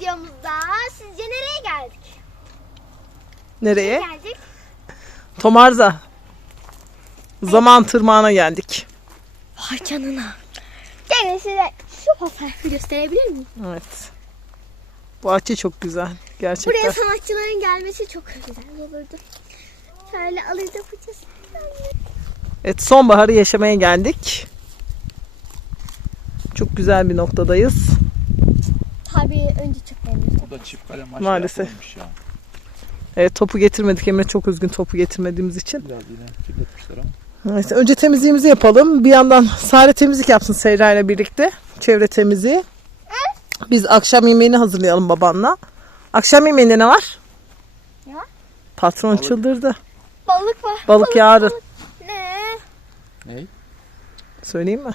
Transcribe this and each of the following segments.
videomuzda sizce nereye geldik? Nereye? Geldik. Tomarza. Zaman tırmağına geldik. Vay canına. Gelin size şu fotoğrafı gösterebilir miyim? Evet. Bahçe çok güzel. Gerçekten. Buraya sanatçıların gelmesi çok güzel olurdu. Şöyle alır yapacağız. Evet sonbaharı yaşamaya geldik. Çok güzel bir noktadayız. Tabii önce çıkmamız. Bu da çift kale maçı Maalesef. ya. Evet topu getirmedik Emre çok üzgün topu getirmediğimiz için. Biraz yine kirletmişler ama. Neyse, önce temizliğimizi yapalım. Bir yandan Sare temizlik yapsın Seyra ile birlikte. Çevre temizliği. Biz akşam yemeğini hazırlayalım babanla. Akşam yemeğinde ne var? Ne var? Patron Balık. çıldırdı. Balık var. Balık yarın. balık. Ne? Ney? Söyleyeyim mi?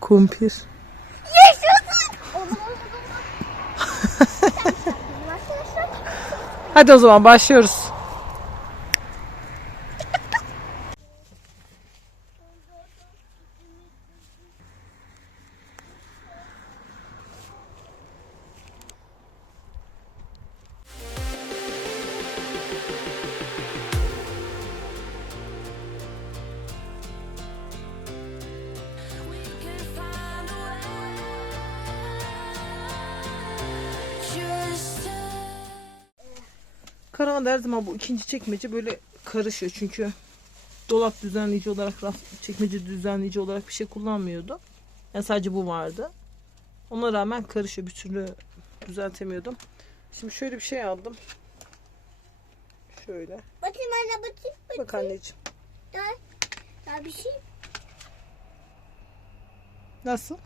Kumpir. Yaşasın. O zaman Arkadaşlar. Hadi o zaman başlıyoruz. İkinci çekmece böyle karışıyor çünkü dolap düzenleyici olarak raf çekmece düzenleyici olarak bir şey kullanmıyordu. Yani sadece bu vardı. Ona rağmen karışıyor bir türlü düzeltemiyordum. Şimdi şöyle bir şey aldım. Şöyle. Bakayım anne bakayım. Bak anneciğim. Daha, daha bir şey. Nasıl?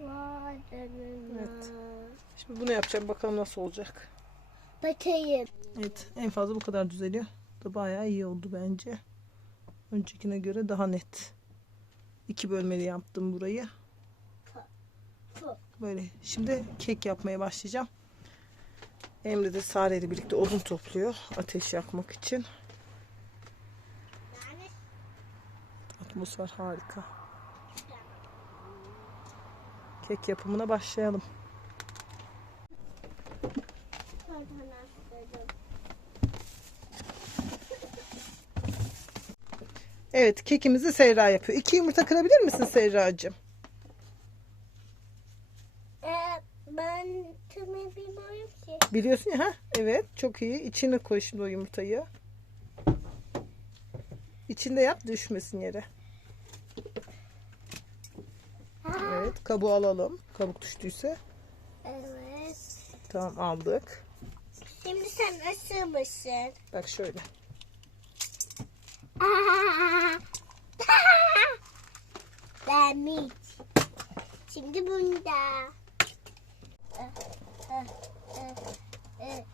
Vay. Evet. Şimdi bunu yapacağım bakalım nasıl olacak. Bakayım. Evet en fazla bu kadar düzeliyor. Da bayağı iyi oldu bence. Öncekine göre daha net. İki bölmeli yaptım burayı. Böyle. Şimdi kek yapmaya başlayacağım. Emre de Sare ile birlikte odun topluyor. Ateş yakmak için. Atmosfer harika. Kek yapımına başlayalım. Evet kekimizi Seyra yapıyor. İki yumurta kırabilir misin Seyra'cığım? Ee, ben tümü bilmiyorum ki. Biliyorsun ya ha? Evet çok iyi. İçine koy şimdi o yumurtayı. İçinde yap düşmesin yere. Evet kabuğu alalım. Kabuk düştüyse. Evet. Tamam aldık. Nasıl mısın? Bak şöyle. ben mit. Şimdi bunda. Ee,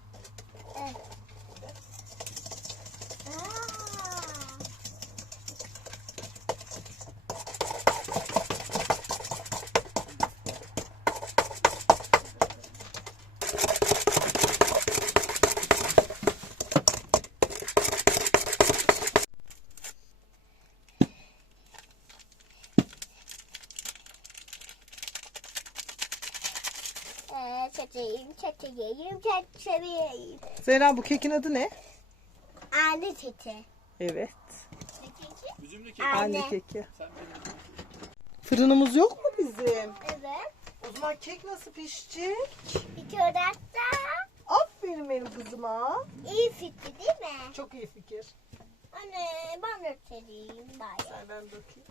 çekeyim, çekeyim, çekeyim. Zehra bu kekin adı ne? Anne çete. Evet. Üzümlü kek. Anne Anne. keki. Sen. Fırınımız yok mu bizim? Evet. O zaman kek nasıl pişecek? Çorap da Aferin benim kızıma. iyi fikri değil mi? Çok iyi fikir. Anne ben de çekeyim bari. Sen ben bakayım.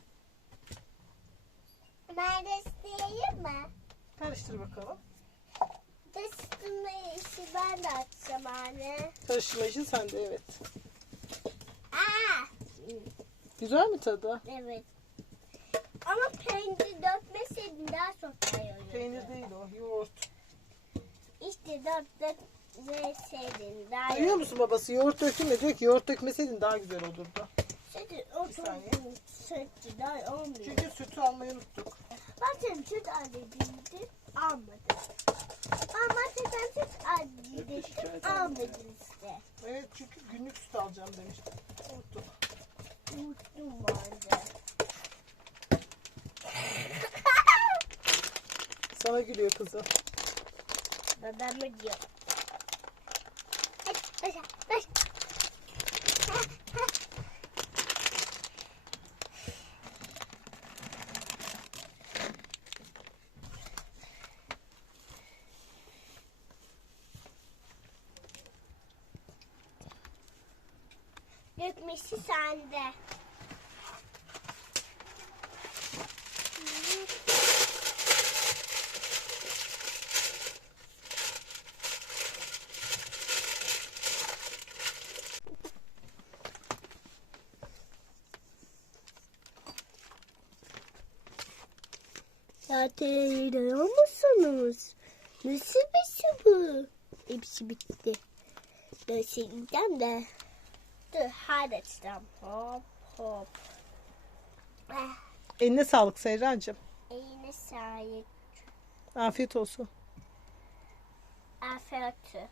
Ben de isteyeyim mi? Karıştır bakalım. Dıştırma işi ben de açacağım anne. Karıştırma işi sende evet. Aa, Güzel mi tadı? evet. Ama peynir dökmeseydin daha çok olurdu. Peynir değil o, yoğurt. İşte dört dökmeseydin daha Duyuyor musun babası? Yoğurt döktüm de diyor ki yoğurt dökmeseydin daha güzel olurdu. Sütü o saniye. sütü daha olmuyor. Çünkü sütü almayı unuttuk. Bazen süt aldım almadım. Ama sen süt aldım almadın işte. Evet çünkü günlük süt alacağım demiştim. Unuttuk. Unuttum vardı. Sana gülüyor kızım. Babamı diyor. Hadi başla başla. Dökmesi sende. Zaten inanıyor musunuz? Nasıl bir şey bu? Hepsi bitti. Nasıl gideceğim de. Dur açacağım. Hop hop. Ah, Eline sağlık Serracığım. eline sahip. Afiyet olsun. Afiyet olsun.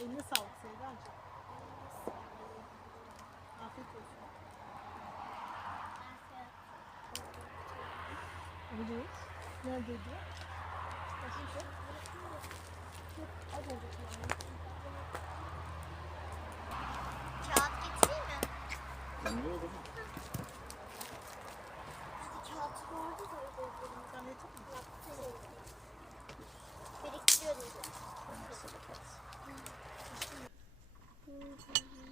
Eline sağlık Serracığım. Afiyet olsun. Evet. Neredeydi? Kağıt getireyim mi? Ben ne oldu? Kağıt vardı da Biriktiriyordum.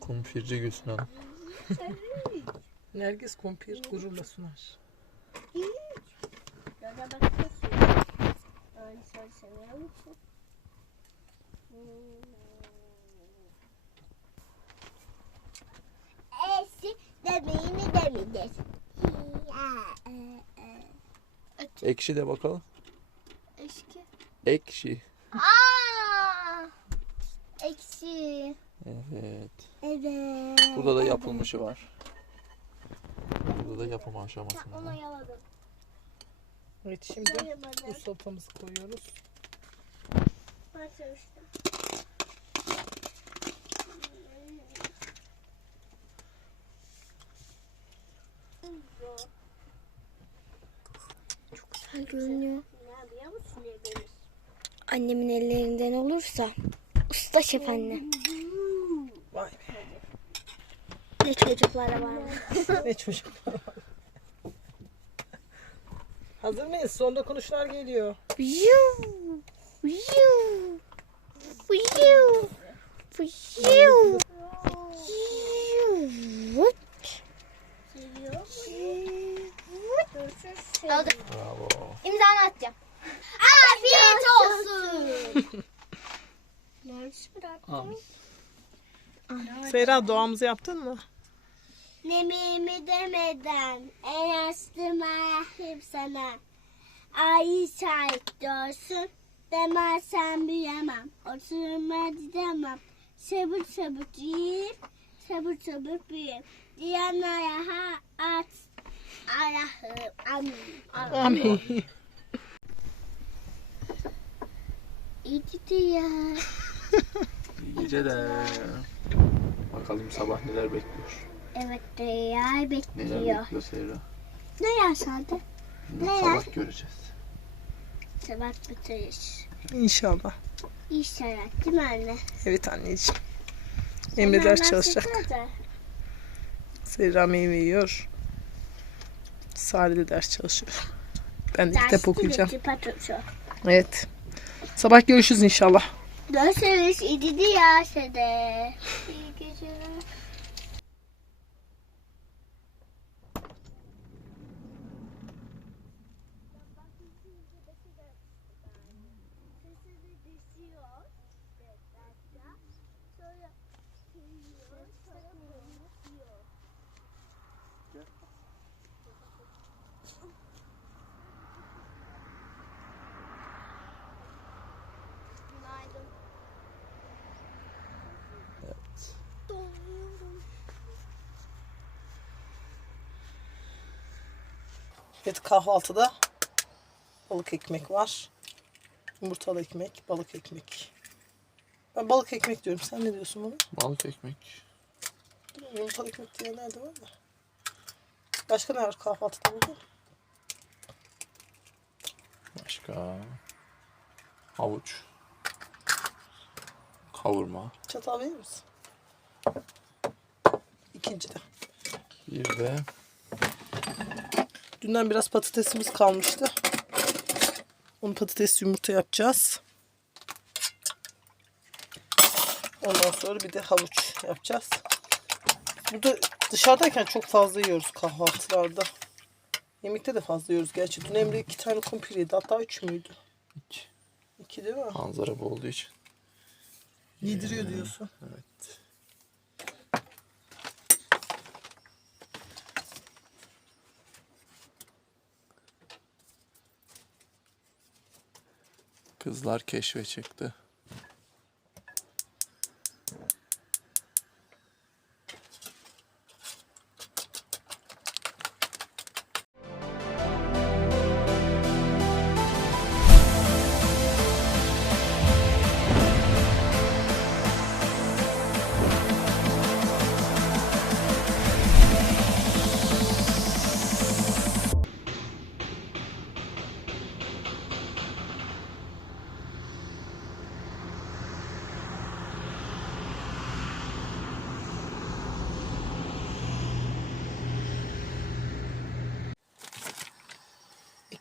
Kumpirci Gülsün Hanım. Nergis kumpir gururla sunar. Yana bakıyorsun. Öyle söyle seviyor musun? Esi demeyini demidir. Ekşi de bakalım. Eşki. Ekşi. Aa! Eksi. Evet. Evet. Burada da yapılmışı var. Burada da yapım aşamasında. Onu yaladım. Evet şimdi bu salatamızı koyuyoruz. Çok güzel görünüyor. Annemin ellerinden olursa usta şef anne. Vay be. Ne çocuklara var. ne çocuk. Hazır mıyız? Son dokunuşlar geliyor. Viyu, viyu, viyu, viyu. Aldım. Bravo. İmzanı atacağım. Afiyet olsun. Neresi bıraktın? Amin. Serra doğamızı yaptın mı? Nemimi demeden en astım ayahım sana. Ay şahit olsun. Demezsen büyümem. Oturma didemem. Sabır sabır yiyip sabır sabır büyüyüm. Diyen ayağa at. Ayahım. Amin. Amin. İyi gidiyor. İyi geceler. Bakalım sabah neler bekliyor. Evet rüya Neler bekliyor. bekliyor Seyra? Ne yaşandı? Ne Sabah göreceğiz. Sabah bitiririz. İnşallah. İnşallah değil mi anne? Evet anneciğim. Emre ders çalışacak. Serra meyve yiyor. Sare de ders çalışıyor. Ben de kitap okuyacağım. Evet. Sabah görüşürüz inşallah. Görüşürüz. İyi gidiyor size. İyi geceler. Evet kahvaltıda balık ekmek var. Yumurtalı ekmek, balık ekmek. Ben balık ekmek diyorum. Sen ne diyorsun bana? Balık ekmek. Yumurtalı ekmek diyenler de var da. Başka ne var kahvaltıda bugün? Başka. Havuç. Kavurma. Çatal verir misin? İkinci de. Bir de Dünden biraz patatesimiz kalmıştı. Onu patates yumurta yapacağız. Ondan sonra bir de havuç yapacağız. Burada dışarıdayken çok fazla yiyoruz kahvaltılarda. Yemekte de fazla yiyoruz gerçi. Dün Emre iki tane kumpir yedi. Hatta üç müydü? iki. İki değil mi? Manzara bu olduğu için. Yediriyor diyorsun. Evet. Kızlar keşfe çıktı.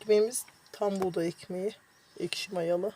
Ekmeğimiz tam buğday ekmeği. Ekşi mayalı.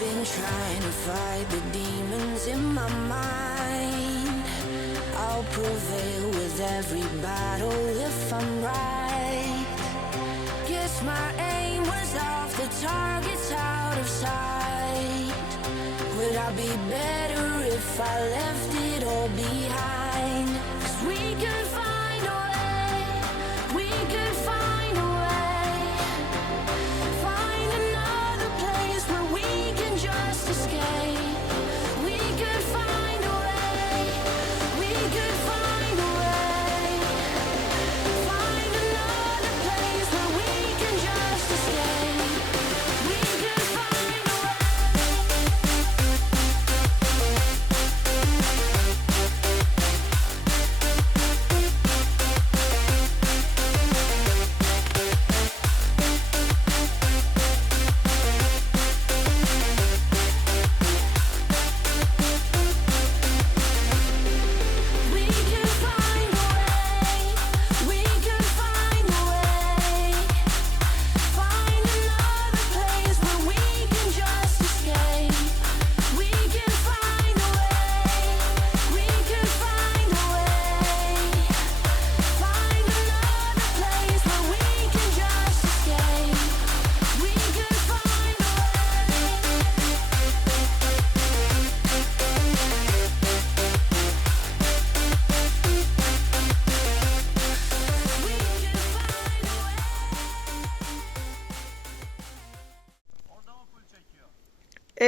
Been trying to fight the demons in my mind. I'll prevail with every battle if I'm right. Guess my aim was off, the target's out of sight. Would I be better if I left it all behind?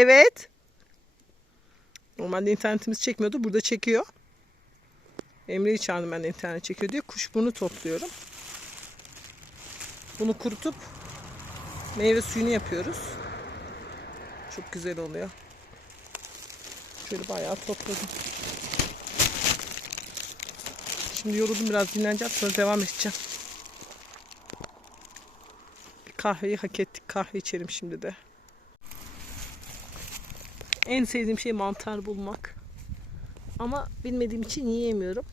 Evet. Normalde internetimiz çekmiyordu. Burada çekiyor. Emre'yi çağırdım ben de internet çekiyor diye. Kuşburnu topluyorum. Bunu kurutup meyve suyunu yapıyoruz. Çok güzel oluyor. Şöyle bayağı topladım. Şimdi yoruldum biraz dinleneceğim sonra devam edeceğim. Bir kahveyi hak ettik. Kahve içelim şimdi de. En sevdiğim şey mantar bulmak. Ama bilmediğim için yiyemiyorum.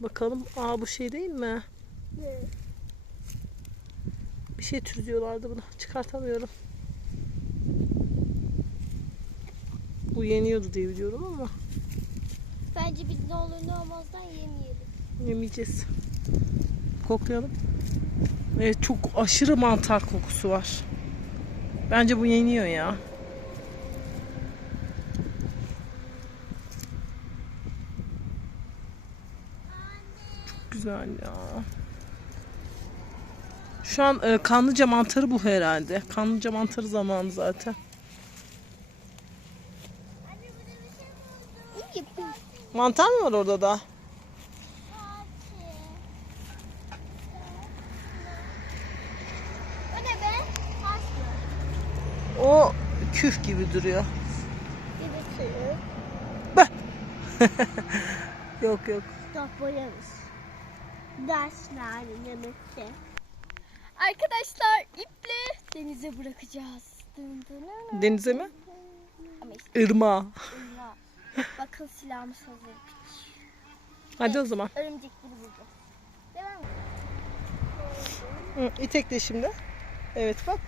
Bakalım. Aa bu şey değil mi? Bir şey türü diyorlardı buna. Çıkartamıyorum. Bu yeniyordu diye biliyorum ama Bence biz ne olur ne olmazdan yemeyelim. yemeyeceğiz. Koklayalım. Evet çok aşırı mantar kokusu var. Bence bu yeniyor ya. Çok güzel ya. Şu an e, kanlıca mantarı bu herhalde. Kanlıca mantarı zamanı zaten. Mantar mı var orada da? O küf gibi duruyor. Gibi. Yok yok. Boyamış. Dersler yemekte. Arkadaşlar iple denize bırakacağız. Dın dın dın. Denize mi? Ama işte Irmağa. illa. Bakın silahımız hazır. Hadi o zaman. Örümcekleri buldu. Devam. Hı, itekle şimdi. Evet bak.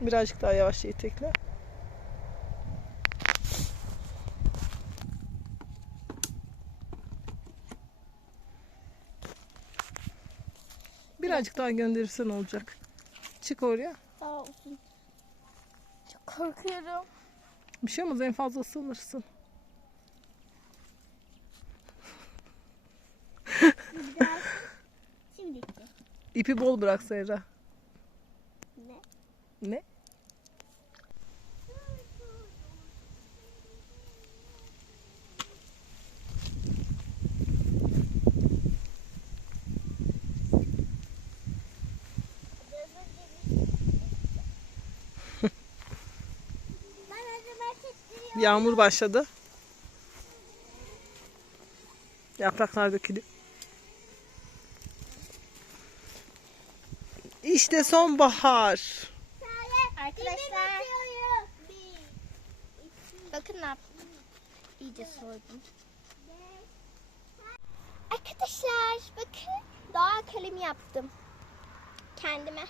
Birazcık daha yavaşça itekle. Birazcık daha gönderirsen olacak. Çık oraya. Sağ olsun. Çok korkuyorum. Bir şey olmaz en fazla ısınırsın. Şimdi. İpi bol bırak Seyra. Ne? Ne? Yağmur başladı. Yapraklar dökülüyor. İşte sonbahar. Arkadaşlar. Bakın ne yaptım. İyice soydum. Arkadaşlar bakın. Doğa kalemi yaptım. Kendime.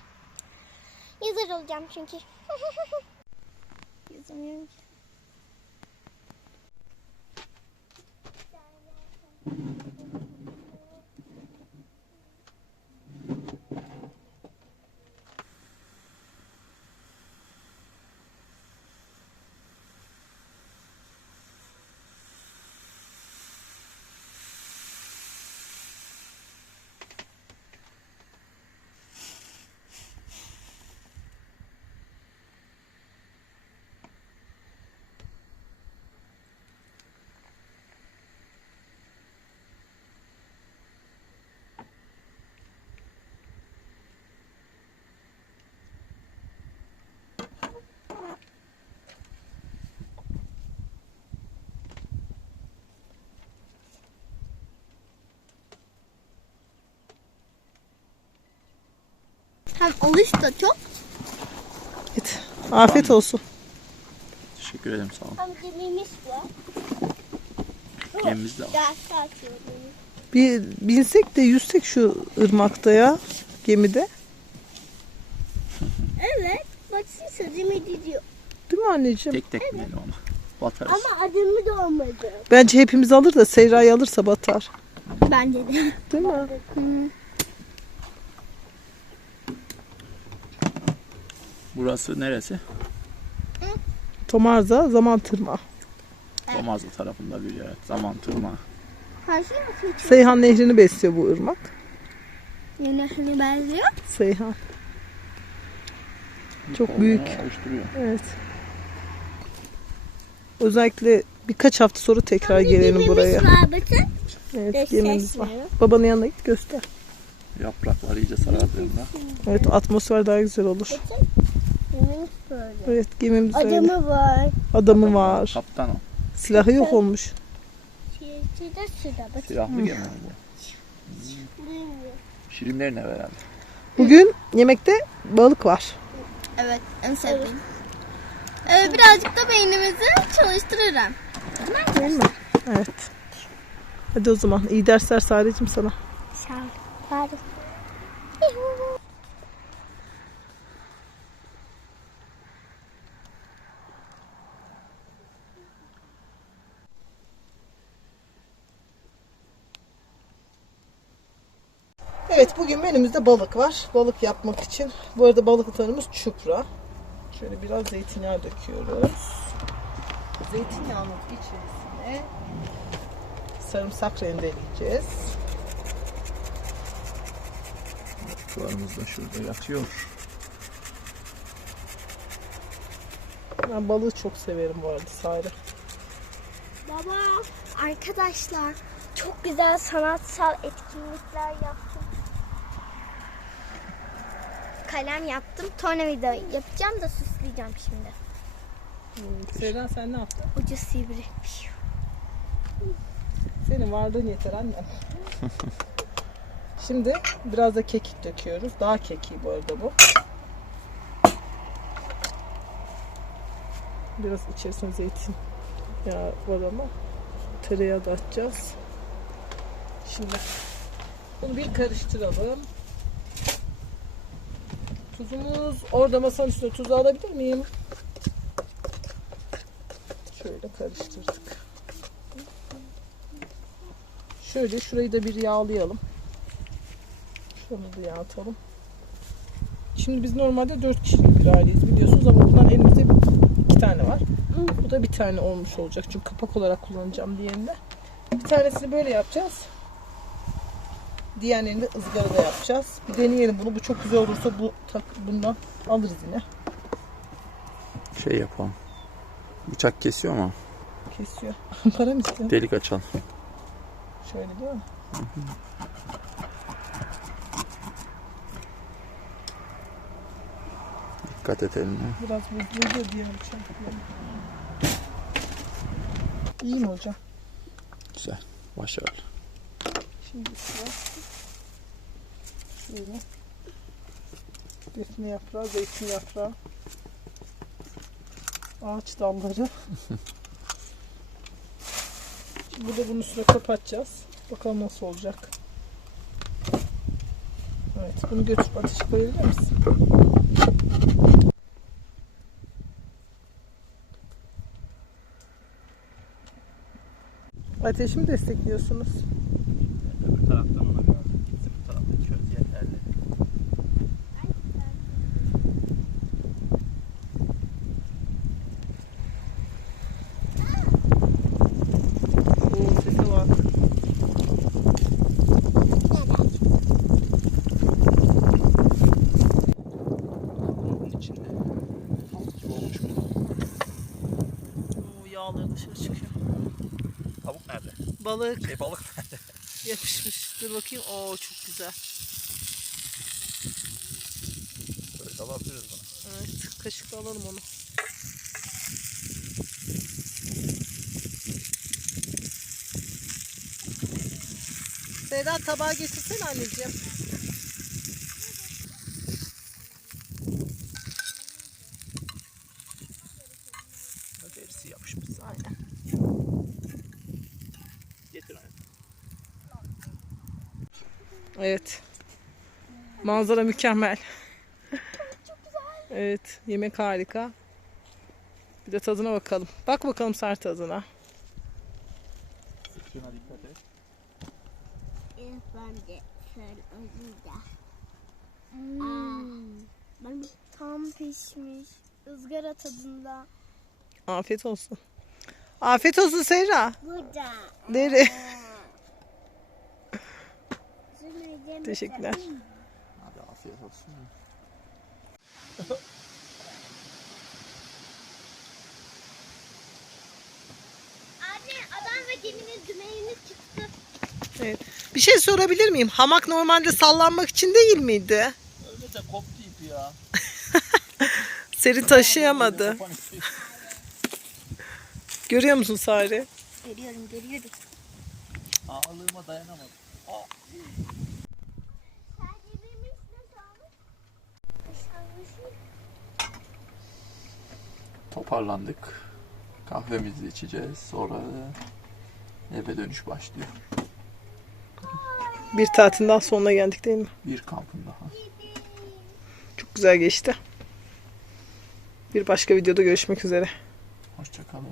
Yazar olacağım çünkü. Yazamıyorum ki. Hem alış da çok. Git. Afiyet olsun. Teşekkür ederim sağ olun. Hem gemimiz var. Gemimiz de var. Bir binsek de yüzsek şu ırmakta ya. Gemide. Evet. Baksana gemi diyor. Değil mi anneciğim? Tek tek binelim ama. Batarız. Ama adımı da olmadı. Bence hepimiz alır da Seyra'yı alırsa batar. Bence de. Değil mi? Burası neresi? Tomarza zaman tırma. Domazlı tarafında bir yer. Zaman tırma. Karşı mı geçiyor? Seyhan Nehri'ni besliyor bu ırmak. Yine hani benziyor. Seyhan. Çok büyük. Oluşturuyor. Evet. Özellikle birkaç hafta sonra tekrar gelelim buraya. var. Evet, Ses gemimiz var. Babanın yanına git göster. Yapraklar iyice sarardığında. Evet, atmosfer daha güzel olur. Gemimiz böyle. Evet, gemimiz öyle. Adamı var. Adamı var. Kaptan o. Silahı yok olmuş. Şurada şurada bakın. Silahlı gemi mi bu? Şirinlerin ev herhalde. Bugün yemekte balık var. Evet en sevdiğim. Ee, birazcık da beynimizi çalıştırırım. Değil mi? Evet. Hadi o zaman iyi dersler Sarecim sana. Sağ ol. Hadi. Evet bugün menümüzde balık var. Balık yapmak için. Bu arada balık tanımız çupra. Şöyle biraz zeytinyağı döküyoruz. Zeytinyağının içerisine sarımsak rendeleyeceğiz. Çuvalımız da şurada yatıyor. Ben balığı çok severim bu arada Sare. Baba arkadaşlar çok güzel sanatsal etkinlikler yaptım. Kalem yaptım. Tornavida yapacağım da süsleyeceğim şimdi. Hmm, Seyran sen ne yaptın? Ucu sivri. Senin varlığın yeter annem. Şimdi biraz da kekik döküyoruz. Daha keki bu arada bu. Biraz içerisine zeytin yağı var ama tereyağı da atacağız. Şimdi bunu bir karıştıralım. Tuzumuz orada masanın üstüne tuzu alabilir miyim? Şöyle karıştırdık. Şöyle şurayı da bir yağlayalım. Şunu da yağ atalım. Şimdi biz normalde 4 kişilik bir aileyiz biliyorsunuz ama bundan elimizde iki tane var. Bu da bir tane olmuş olacak çünkü kapak olarak kullanacağım diğerinde. Bir tanesini böyle yapacağız. Diğerlerini de ızgarada yapacağız. Bir deneyelim bunu. Bu çok güzel olursa bu bundan alırız yine. Şey yapalım. Bıçak kesiyor mu? Kesiyor. Para mı istiyorsun? Delik açalım. Şöyle değil mi? Dikkat et eline. Biraz bozuluyor diye bıçak. İyi mi hocam? Güzel. Başarılı. Şimdi sıra şöyle defne yaprağı, zeytin yaprağı, ağaç dalları. Şimdi burada bunun üstüne kapatacağız. Bakalım nasıl olacak. Evet, bunu götürüp ateşe koyabilir misin? Ateşi mi destekliyorsunuz? Öbür taraftan ona biraz gitsin bu tarafta çöz yeterli. Oo, sese bak. Bunun içinde. Gibi olmuş mu? Oo, yağları dışarı çıkıyor. Tavuk nerede? Balık Şey balık yapışmış. Dur bakayım. Oo çok güzel. Böyle tava atıyoruz buna. Evet, kaşıkla alalım onu. Seyda tabağı getirsene anneciğim. Derisi yapışmış zaten. Getir anne. Evet. Manzara mükemmel. Evet, yemek harika. Bir de tadına bakalım. Bak bakalım sar tadına. Şuna dikkat et. Ben de Ben tam pişmiş. ızgara tadında. Afiyet olsun. Afiyet olsun Seyra. Burada. Deri. Teşekkürler. Hadi afiyet olsun. Anne adam ve geminin dümenini çıktı. Evet. Bir şey sorabilir miyim? Hamak normalde sallanmak için değil miydi? Öyle de koptu ipi ya. Seni taşıyamadı. Görüyor musun Sare? Görüyorum görüyorum. Ağırlığıma dayanamadım. Toparlandık. Kahvemizi içeceğiz. Sonra eve dönüş başlıyor. Bir tatilden sonra geldik değil mi? Bir kampın daha. Çok güzel geçti. Bir başka videoda görüşmek üzere. Hoşçakalın.